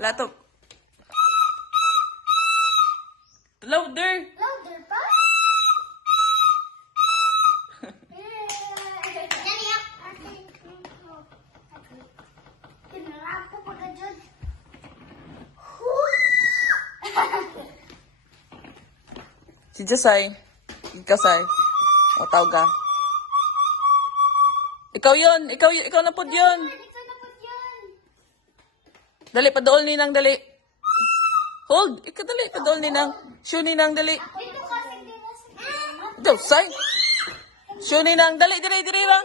Wala to. Louder. Louder pa? Pinarapo pa ka dyan. Si Josay. Ikaw, Say. O, tawag ka. Ikaw yun. Ikaw na po yun. Ikaw na po yun. Dali, padool ninang, dali. Hold. Ikaw, dali, padool ninang. Shoo ninang, dali. Dito kasi din. Josay. Shoo ninang, dali, dali, dali lang.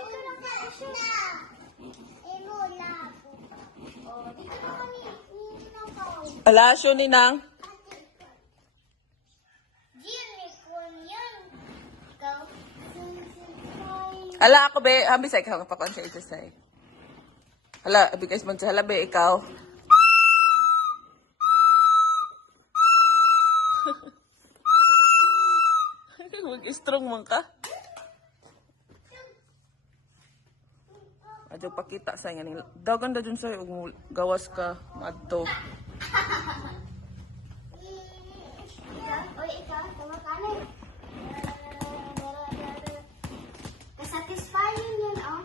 Ala, shoo ninang. Hala, ako be. Habis ay ikaw kapakon sa ito say. Hala, abigay mo sa hala be, ikaw. Mag-strong man ka. Adyo pakita sa yan. Dagan da dun sa'yo. Gawas ka. Madto. Oy, ikaw, tama ka na. Satisfying yun, oh.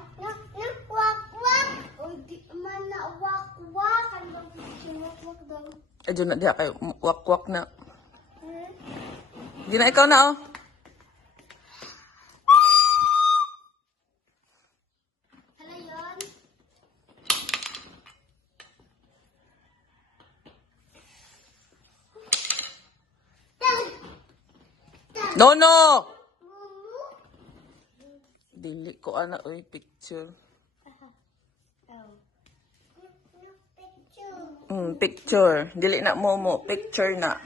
Wak-wak. Oy, di man na wak-wak. Ano bang position wak-wak daw? Adyo na diha kayo. Wak-wak na. Di na ikaw na, oh. Hala yun. No, no! Dili ko ana oy picture. Picture. Dili na mo picture na.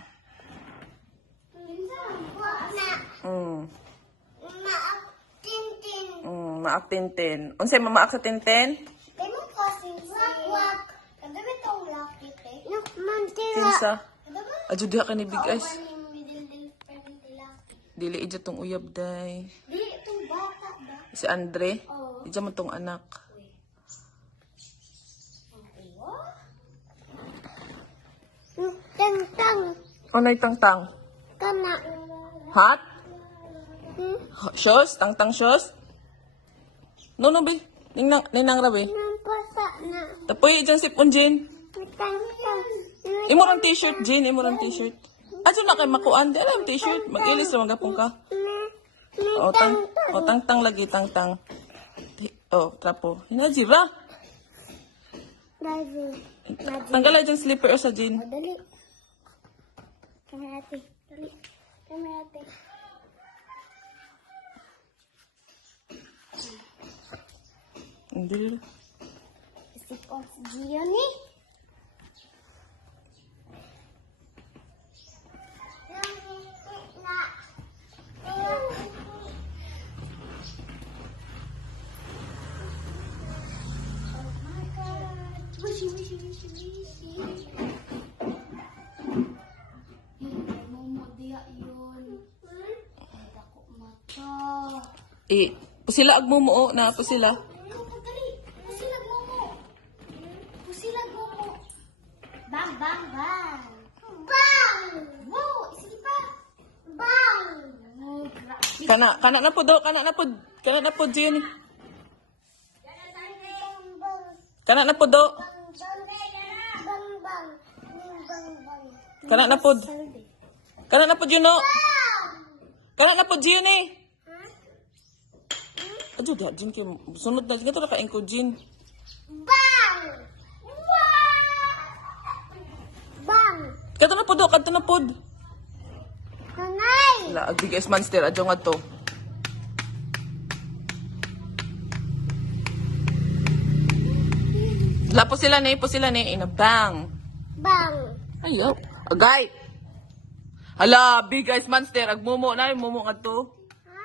Maak tintin. Unsay mamaak sa tintin? Kaya kasi wak-wak. Kada ba itong lakit eh? Kinsa? Adyo diha ka ni big eyes. Middle Dili ija tong uyab day. Dili itong bata ba? Si Andre. Oo. Ija man tong anak. Tang-tang. Unay tangtang? Kana. Hot? Shoes? Tangtang shoes? No, be. Ninang rabi. Nampasa na. Tapoy dyan sipon, Jin. Tang-tang. Imo rang t-shirt, Jin. Imo rang t-shirt. Adyo na kay makuan. Di alam t-shirt. Mag-ilis na magapong ka. Tangtang lagi, tangtang. Trapo. Hinajira. Dali. Tanggalay dyan slipper o sa Jin. Dali. Kamerate. Dali. Kamerate. Hindi. Isip ko si gionne. Pusila agmumo na pusila. Pusilag mo. Bang, bang, bang. Bang! Wow, sige pa. Bang! Oh, grabe. Kana na po do, kana na po Jin. Kana na po do. Bang, bang. Bang, bang. Kana na po. Kana na po Juno. Kana na po Jin eh. Adyo da Jin kay sunod na gato na kain ko Jin. Bang! Bang! Kato na po do, kato na po. Nanay! Wala agbigas monster adyo nga to. La po sila ni inabang. Bang! Ayaw. Agay. Hala, big eyes monster. Agmumo na yung mumo nga to. Ha?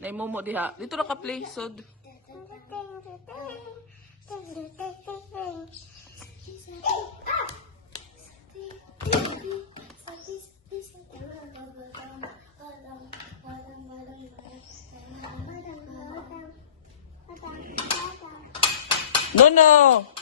Na yung mumo diha. Dito na ka play. Sod. No, no.